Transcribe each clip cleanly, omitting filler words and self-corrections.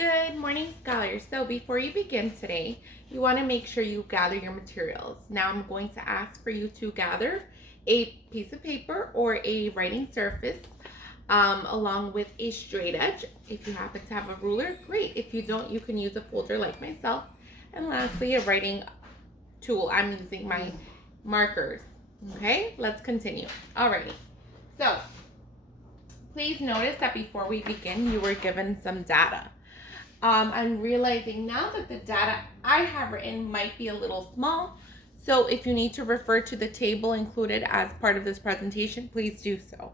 Good morning, scholars. So before you begin today, you want to make sure you gather your materials. Now I'm going to ask for you to gather a piece of paper or a writing surface along with a straight edge. If you happen to have a ruler, great. If you don't, you can use a folder like myself. And lastly, a writing tool. I'm using my markers. Okay, let's continue. Alrighty. So please notice that before we begin, you were given some data. I'm realizing now that the data I have written might be a little small. So if you need to refer to the table included as part of this presentation, please do so.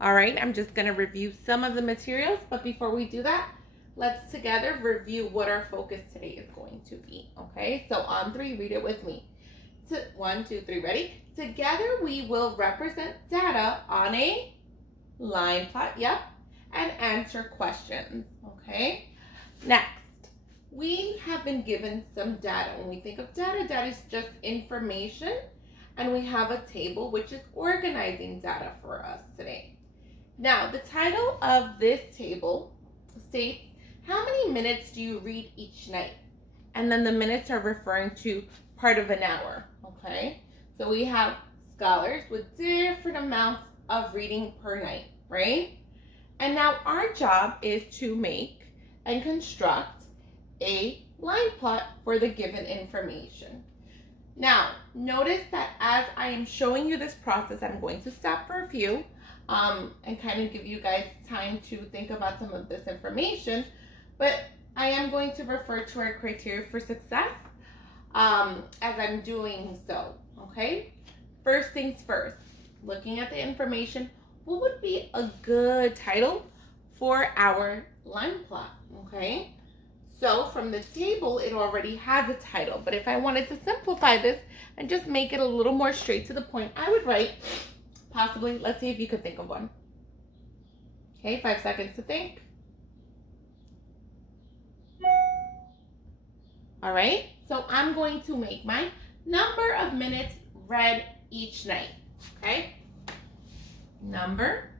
All right, I'm just going to review some of the materials, but before we do that, let's together review what our focus today is going to be. Okay, so on three, read it with me. 1, 2, 3, ready? Together we will represent data on a line plot, yep, and answer questions, okay? Next, we have been given some data. When we think of data, data is just information, and we have a table which is organizing data for us today. Now, the title of this table states, how many minutes do you read each night? And then the minutes are referring to part of an hour, okay? So we have scholars with different amounts of reading per night, right? And now our job is to make and construct a line plot for the given information. Now, notice that as I am showing you this process, I'm going to stop for a few and kind of give you guys time to think about some of this information, but I am going to refer to our criteria for success as I'm doing so, okay? First things first, looking at the information, what would be a good title for our line plot, okay? So from the table, it already has a title, but if I wanted to simplify this and just make it a little more straight to the point, I would write possibly, let's see if you could think of one. Okay, 5 seconds to think. All right, so I'm going to make my number of minutes read each night, okay? Number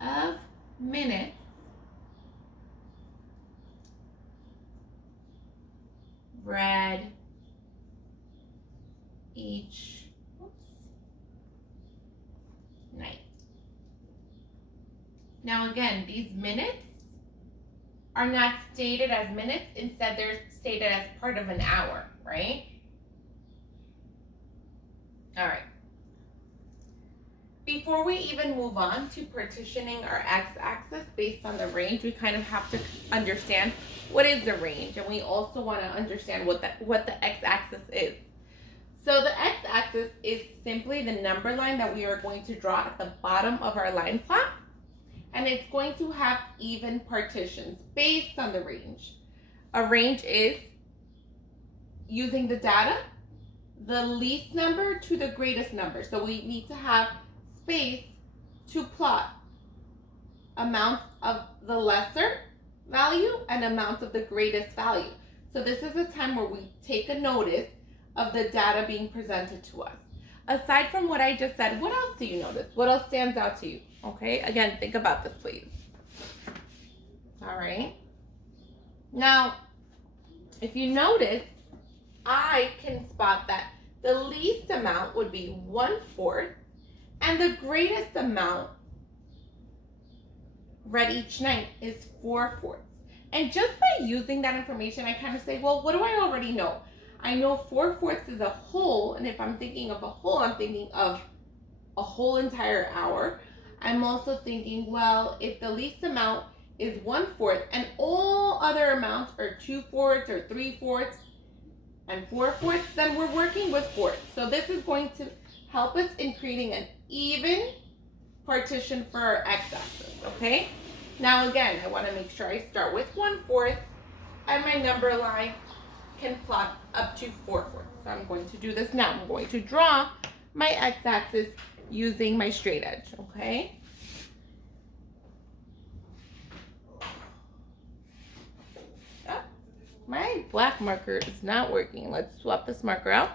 of minutes read each night. Now again, these minutes are not stated as minutes, instead they're stated as part of an hour, right? All right. Before we even move on to partitioning our x-axis based on the range, we kind of have to understand what is the range, and we also want to understand what the x-axis is. So the x-axis is simply the number line that we are going to draw at the bottom of our line plot, and it's going to have even partitions based on the range. A range is, using the data, the least number to the greatest number. So we need to have space to plot amounts of the lesser value and amounts of the greatest value. So this is a time where we take a notice of the data being presented to us. Aside from what I just said, what else do you notice? What else stands out to you? Okay, again, think about this, please. All right. Now, if you notice, I can spot that the least amount would be 1/4, and the greatest amount read each night is 4/4. And just by using that information, I kind of say, well, what do I already know? I know 4/4 is a whole, and if I'm thinking of a whole, I'm thinking of a whole entire hour. I'm also thinking, well, if the least amount is 1/4 and all other amounts are 2/4 or 3/4 and 4/4, then we're working with fourths. So this is going to help us in creating an even partition for our x-axis, okay? Now again, I want to make sure I start with 1/4 and my number line can plot up to 4/4. So I'm going to do this now. I'm going to draw my x-axis using my straight edge, okay? Oh, my black marker is not working. Let's swap this marker out.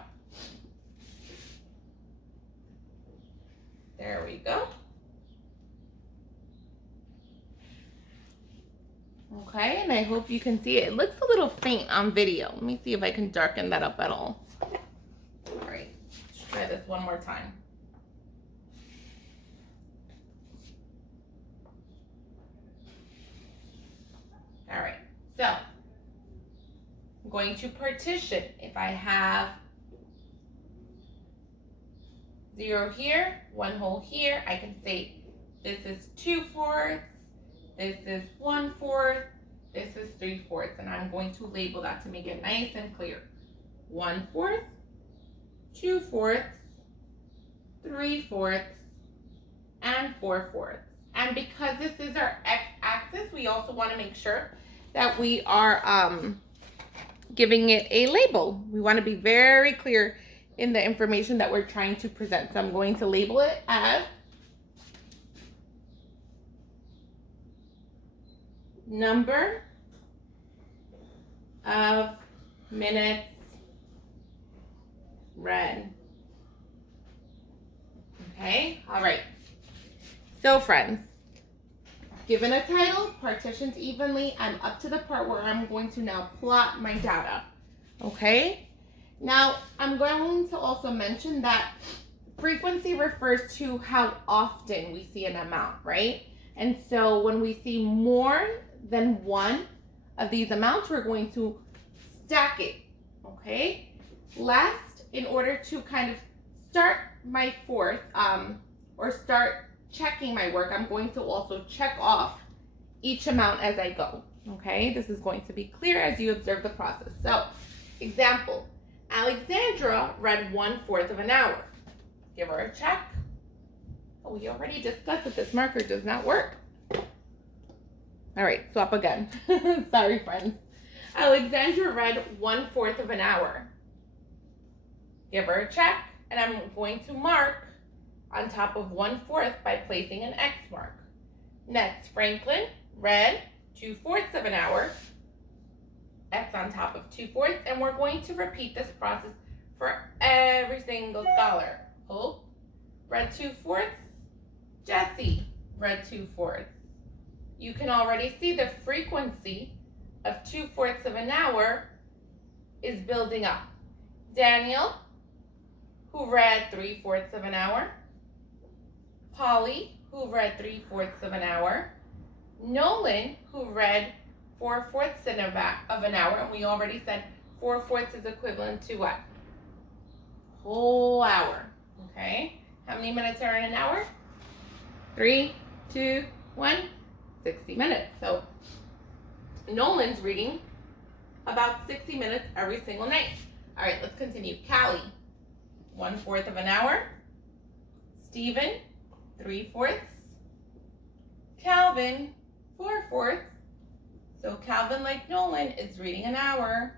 There we go. Okay, and I hope you can see it. It looks a little faint on video. Let me see if I can darken that up at all. All right, let's try this one more time. All right, so I'm going to partition. If I have 0 here, 1 whole here, I can say this is 2/4, this is 1/4, this is 3/4, and I'm going to label that to make it nice and clear. 1/4, 2/4, 3/4, and 4/4. And because this is our x-axis, we also want to make sure that we are giving it a label. We want to be very clear in the information that we're trying to present. So I'm going to label it as number of minutes read. Okay, all right. So friends, given a title, partitioned evenly, I'm up to the part where I'm going to now plot my data. Okay, now I'm going to also mention that frequency refers to how often we see an amount, right? And so when we see more than one of these amounts, we're going to stack it, okay? Last, in order to kind of start my fourth, or start checking my work, I'm going to also check off each amount as I go, okay? This is going to be clear as you observe the process. So, example, Alexandra read 1/4 of an hour. Give her a check. Oh, we already discussed that this marker does not work. All right, swap again. Sorry, friends. Alexandra read 1/4 of an hour. Give her a check, and I'm going to mark on top of 1/4 by placing an X mark. Next, Franklin read 2/4 of an hour. X on top of 2/4, and we're going to repeat this process for every single scholar. Hope read 2/4. Jesse read 2/4. You can already see the frequency of 2/4 of an hour is building up. Daniel, who read 3/4 of an hour. Polly, who read 3/4 of an hour. Nolan, who read 4/4 of an hour, and we already said 4/4 is equivalent to what? Whole hour, okay? How many minutes are in an hour? 3, 2, 1, 60 minutes. So Nolan's reading about 60 minutes every single night. All right, let's continue. Callie, 1/4 of an hour. Stephen, 3/4. Calvin, 4/4. So Calvin, like Nolan, is reading an hour.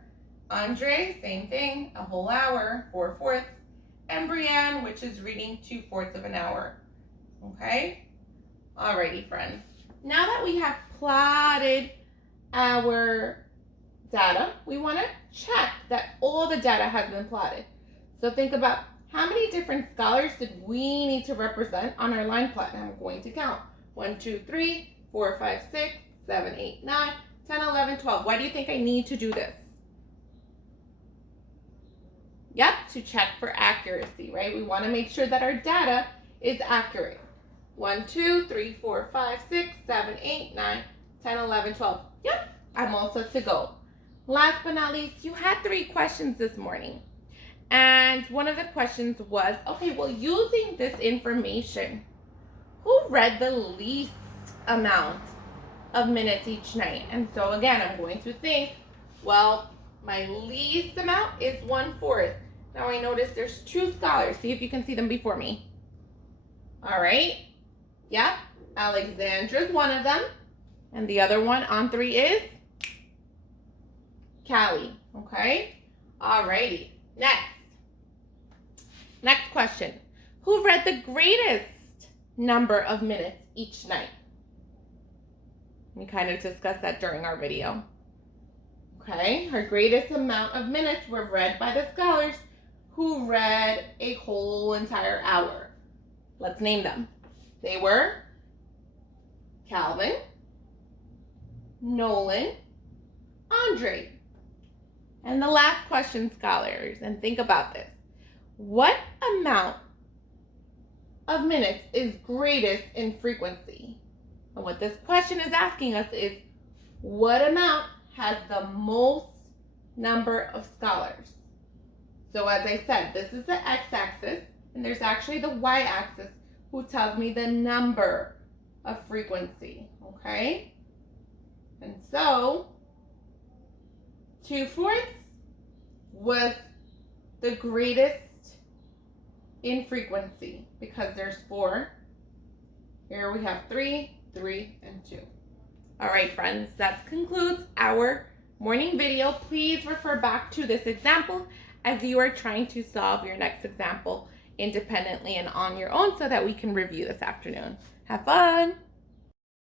Andre, same thing, a whole hour, 4/4. And Brianne, which is reading 2/4 of an hour. Okay? Alrighty, friends. Now that we have plotted our data, we want to check that all the data has been plotted. So think about how many different scholars did we need to represent on our line plot. And I'm going to count. 1, 2, 3, 4, 5, 6, 7, 8, 9, 10, 11, 12. Why do you think I need to do this? Yep, to check for accuracy, right? We want to make sure that our data is accurate. 1, 2, 3, 4, 5, 6, 7, 8, 9, 10, 11, 12. Yep, I'm all set to go. Last but not least, you had 3 questions this morning. And one of the questions was, okay, well, using this information, who read the least amount of minutes each night? And so again, I'm going to think, well, my least amount is 1/4. Now I notice there's 2 scholars. See if you can see them before me. All right. Yeah, Alexandra's one of them. And the other one on 3 is Callie. Okay. All righty. Next question. Who read the greatest number of minutes each night? We kind of discussed that during our video. Okay, her greatest amount of minutes were read by the scholars who read a whole entire hour. Let's name them. They were Calvin, Nolan, Andre. And the last question, scholars, and think about this. What amount of minutes is greatest in frequency? And what this question is asking us is, what amount has the most number of scholars? So as I said, this is the x-axis, and there's actually the y-axis who tells me the number of frequency, okay? And so 2/4 was the greatest in frequency because there's 4. Here we have 3, 3, and 2. All right, friends, that concludes our morning video. Please refer back to this example as you are trying to solve your next example independently and on your own so that we can review this afternoon. Have fun!